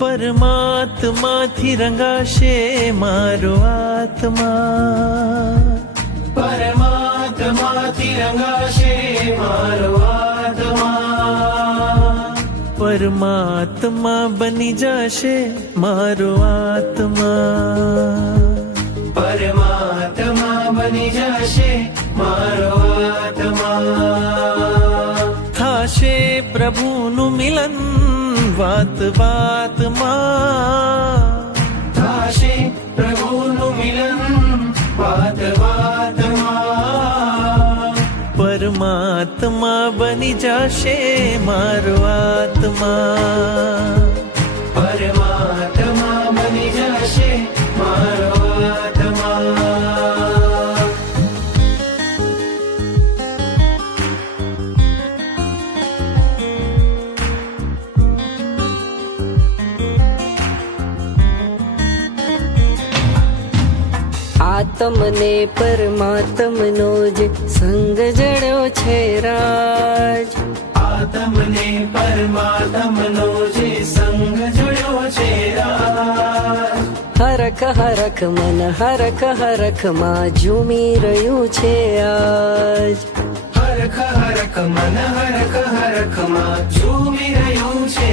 પરમાત્માથી રંગાશે મારો આત્મા, પરમાત્માથી રંગાશે મારો આત્મા, પરમાત્મા બની જશે મારો આત્મા, પરમાત્મા બની જશે મારો આત્મા. થાશે પ્રભુનું મિલન વાત વાતમાં, થાશે પ્રભુનું મિલન વાત વાતમાં, પરમાત્મા બની જશે મારો આત્મા, પરમાત્મા બની જશે મારો આત્મા. આત્મને પરમાત્મનો જે સંગ જડ્યો છે રાજ, આત્મને પરમાત્મનો જે સંગ જોડ્યો છે રાજ, હરખ હરખ મન હરખ હરખ માં ઝૂમી રહ્યું છે આજ, હરખ હરખ મન હરખ હરખ માં ઝૂમી રહ્યું છે.